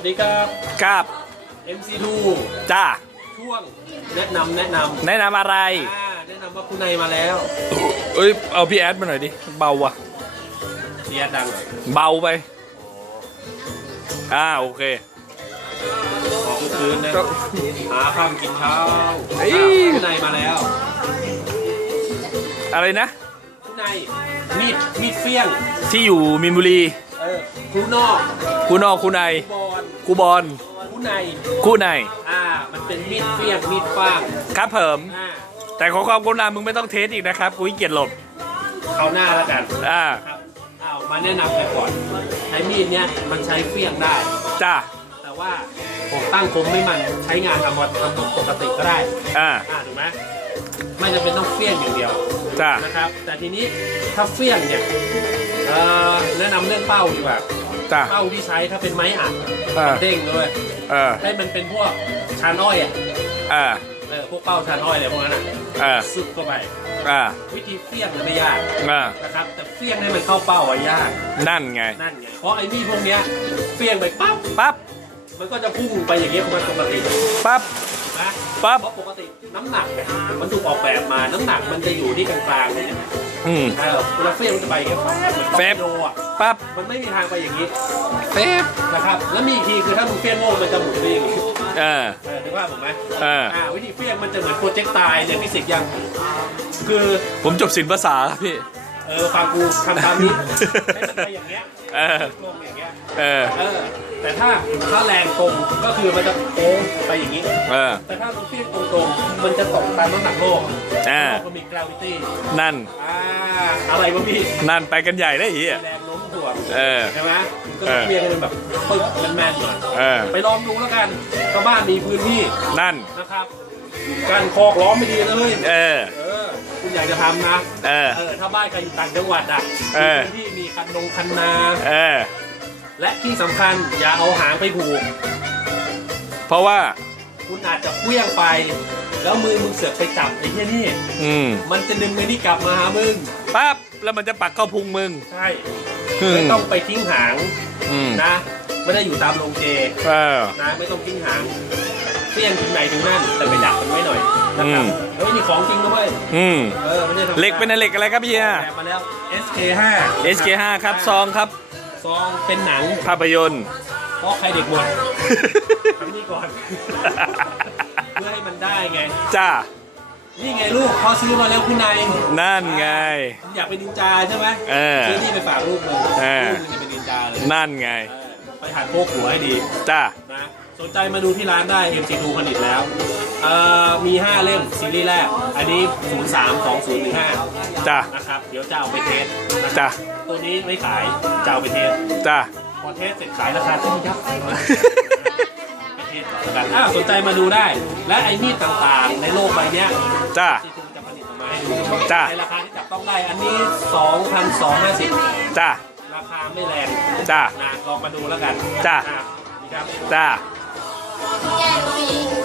วัสดีครับกับ MC2 จ้าช่วงแนะนำแนะนำแนะนำอะไร อ่าแนะนำว่าคุณนายมาแล้วเอ้ย เอาพี่แอดมาหน่อยดิ เบาว่ะ เสียดังเบาไป อ่าโอเคของคืนนะก็ หาข้าวกินเช้าเฮ้ยอ่าคุณนายมาแล้ว อะไรนะ คุณนายมีดมีดเฟี้ยงที่อยู่มินบุรี เออครูนอกคูนอกคูใน บอ ลคูบอลคุณนายคูในอ่า มันเป็นมีดเฟี้ยงมีดฟางครับเผิมอ่าแต่ขอความกรุณามึงไม่ต้องเทสอีกนะครับกูขี้เกียจหลบเอาหน้าแล้วกันอ่าครับเอามาแนะนำกันก่อนไอ้มีดเนี้ยมันใช้เฟี้ยงได้ จ้าแต่ว่าผมตั้งคมให้มันใช้งานทำวันทำปกติก็ได้อ่าอ่าถูกไหมไม่จำเป็นต้องเฟี้ยงอย่างเดียวจ้านะครับ แต่ทีนี้ถ้าเฟี้ยงเนี่ย เอ่อแนะนำเรื่องเป้าดีกว่า จ้าเป้าที่ใช้ถ้าเป็นไม้อัดอ่าเด้งเลยเออให้มันเป็นพวกชานอ้อยอะอ่าเออพวกเป้าชานอ้อยอะไรพวกนั้นอะอ่าซึบเข้าไปอ่าวิธีเฟี้ยงมันไม่ยากอ่านะครับ แต่เฟี้ยงให้มันเข้าเป้าอะยากนั่นไง นั่นไงเพราะไอ้มีดพวกเนี้ยเฟี้ยงไปปั๊บปั๊บ มันก็จะพุ่งไปอย่างเงี้ยมันปกติปั๊บ นะปั๊บเพราะปกติน้ำหนักเนี่ยมันถูกออกแบบมาน้ำหนักมันจะอยู่ที่กลางๆเนี่ยอืมเออเวลาเฟี้ยงมันจะไปอย่างเงี้ยแฟบเหมือนตอร์ปิโดอะปั๊บมันไม่มีทางไปอย่างนี้เฟบนะครับ แล้วมีอีกทีคือถ้ามึงเฟี้ยงโง่มันจะหมุนไปอย่างนี้เออเออถึงว่าผมไหมเอออ่าวิธีเฟี้ยงมันจะเหมือนโปรเจกต์ตายในฟิสิกส์ยัง คือผมจบศิลปภาษาครับพี่ เออฟังกูทำตามนี้ให้มันไปอย่างเงี้ยเออลงอย่างเงี้ยเออเออ แต่ถ้าถ้าแรงตรงก็คือมันจะโค้งไปอย่างนี้ เออ แต่ถ้ามันเฟี้ยงตรงๆมันจะตกตามน้ำหนักโลกอ่าโลกมันมี gravity นั่นอ่าอะไรวะพี่นั่นไปกันใหญ่ได้อีอะแรงโน้มถ่วงเออใช่ไหมก็เอจะอเรียงกันเป็นแบบปึ๊กแม่นๆหน่อยเออไปลองดูแล้วกันชาวบ้านมีพื้นที่นั่นนะครับการคอกล้อมไม่ดีเลย เออเออ คุณอยากจะทำนะเออเออถ้าบ้านใครอยู่ต่างจังหวัดอะเออมีพื้นที่มีคันนงคันนา เออ และที่สำคัญอย่าเอาหางไปผูก เพราะว่า คุณอาจจะเคลี้ยงไป แล้วมือมึงเสือกไปจับไอ้เหี้ยนี่ อืมมันจะดึงไอ้นี่กลับมาหามึง ปั๊บแล้วมันจะปักเข้าพุงมึงใช่อืไม่มต้องไปทิ้งหางอืมนะ ไม่ได้อยู่ตามโรงเจ เออ นะไม่ต้องทิ้งหางเสี้ยนถึงไหนถึงนั่นแต่ไปดักมันไว้หน่อย นะครับอืม เฮ้ยนี่ของจริงนะเว้ยอืมเออไม่ได้ทำเหล็กเป็นเหล็กอะไรครับพี่แบอะบมาแล้ว SK5 SK5 ครับซองครับซองเป็นหนังภาพยนตร์ เพราะใครเด็กหมดทำนี่ก่อน เพื่อให้มันได้ไง จ้านี่ไงลูกพอซื้อมาแล้วคุณนายนั่นไงอยากเป็นนินจาใช่ไหมเออซื้อนี่ไปฝากลูกเลยเออ ลูกมันจะเป็นนินจาเลยนั่นไง เออไปหัดโคกหัวให้ดีจ้านะ สนใจมาดูที่ร้านได้ MC2 ผลิตแล้วเอ่อมี 5 เล่มซีรีส์แรก อันนี้ 032015จ้านะครับเดี๋ยวจะเอาไปเทสนะครับจ้าตัวนี้ไม่ขายจะเอาไปเทสจ้าพอเทสเสร็จขายราคาขึ้นยับไปเทสก่อนแล้วกันอ่าสนใจมาดูได้ และไอ้มีดต่างๆในโลกใบเนี้ยจ้าที่คุณจะผลิตออกมาให้ดูจ้ะ ในราคาที่จับต้องได้อันนี้ 2,250 จ้าราคาไม่แรงจ้านะลองมาดูแล้วกันจ้ะอ่นี่ครับ จ้า แยกปี